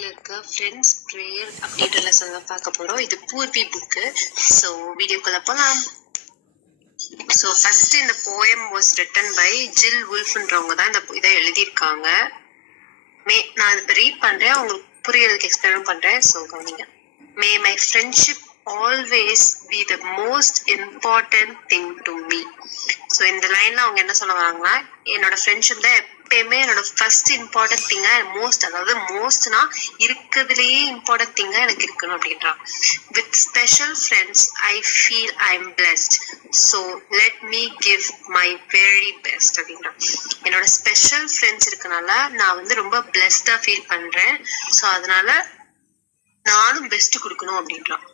புக்ல இருக்க friends prayer அப்படின்ற லெசன் தான் பார்க்க போறோம். இது பூர்வி புக்கு. ஸோ வீடியோக்குள்ள போலாம். ஸோ ஃபர்ஸ்ட் இந்த போயம் வாஸ் ரிட்டன் பை ஜில் வுல்ஃப்ன்றவங்க தான் இதை எழுதியிருக்காங்க. நான் இதை ரீட் பண்றேன், உங்களுக்கு புரியறதுக்கு எக்ஸ்பிளைன் பண்றேன். ஸோ கவனிங்க. May my friendship always be the most important thing to me. So இந்த லைன்ல அவங்க என்ன சொல்ல வராங்கன்னா, என்னோட ஃப்ரெண்ட்ஷிப் தான் எப்பயுமே என்னோட ஃபர்ஸ்ட் இம்பார்ட்டன்ட் திங்கா, மோஸ்ட், அதாவது மோஸ்ட்னா இருக்கிறதுலயே இம்பார்ட்டன்ட் திங்கா எனக்கு இருக்கணும் அப்படின்றான். With special friends I feel I am blessed, so let me give my very best அப்படின்றான். என்னோட ஸ்பெஷல் ஃப்ரெண்ட்ஸ் இருக்கனால நான் ரொம்ப பிளெஸ்டா ஃபீல் பண்றேன். ஸோ அதனால நானும் பெஸ்ட் கொடுக்கணும் அப்படின்றான்.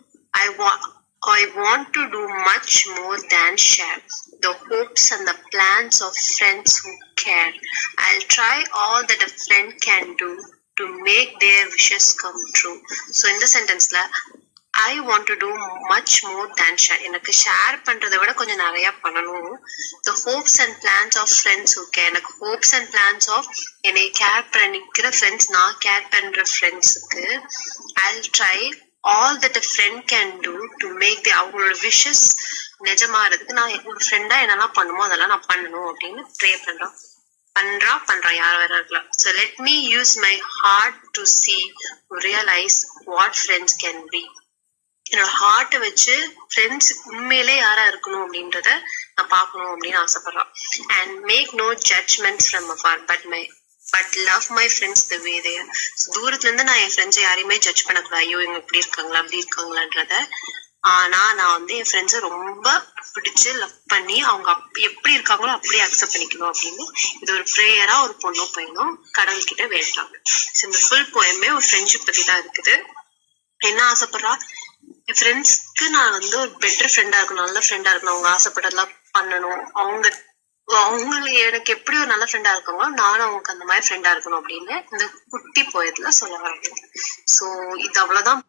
I want to do much more than share the hopes and the plans of friends who care. I'll try all that a friend can do to make their wishes come true. So in the sentence la I want to do much more than share. எனக்கு share பண்றதை விட கொஞ்சம் நிறைய பண்ணணும். The hopes and plans of friends who care. எனக்கு hopes and plans of என்னை care பண்ணிக்கிற friends, நான் கேர் பண்ற ஃப்ரெண்ட்ஸுக்கு I'll try all that a friend can do to make அவங்களோட விஷஸ் நிஜமாறதுக்கு நான் ஒரு ஃப்ரெண்டா என்னெல்லாம் பண்ணுமோ அதெல்லாம் நான் பண்ணணும் அப்படின்னு ப்ரே பண்றான் யார் வேற இருக்கலாம். So let me use my heart to see, realize what friends can be. என்னோட ஹார்ட்டை வச்சு ஃப்ரெண்ட்ஸ் உண்மையிலே யாரா இருக்கணும் அப்படின்றத நான் பார்க்கணும் அப்படின்னு ஆசைப்படுறான். And make no judgments from afar, but love my friends the way they are. தூரத்துல இருந்து நான் என் ஃப்ரெண்ட்ஸை யாரையுமே ஜட்ஜ் பண்ணக்கூடாது, ஐயோ இவங்க இப்படி இருக்காங்களா அப்படி இருக்காங்களான்றத. ஆனா நான் என் ஃப்ரெண்ட்ஸை ரொம்ப பிடிச்சு லவ் பண்ணி அவங்க எப்படி இருக்காங்களோ அப்படியே அக்செப்ட் பண்ணிக்கணும் அப்படின்னு இது ஒரு ப்ரேயரா ஒரு பொண்ணோ பையனும் கடவுள்கிட்ட வேண்டாங்க. இந்த ஃபுல் போயமே ஒரு ஃப்ரெண்ட்ஷிப் பத்தி தான் இருக்குது. என்ன ஆசைப்படுறா, என் ஃப்ரெண்ட்ஸ்க்கு நான் ஒரு பெட்டர் ஃப்ரெண்டா இருக்கணும், நல்ல ஃப்ரெண்டா இருக்கணும், அவங்க ஆசைப்பட்டதெல்லாம் பண்ணணும், அவங்களுக்கு எனக்கு எப்படி ஒரு நல்ல ஃப்ரெண்டா இருக்காங்களோ நானும் அவங்களுக்கு அந்த மாதிரி ஃப்ரெண்டா இருக்கணும் அப்படின்னு இந்த குட்டி போயத்துல சொல்ல வராங்க. சோ இது அவ்வளவுதான்.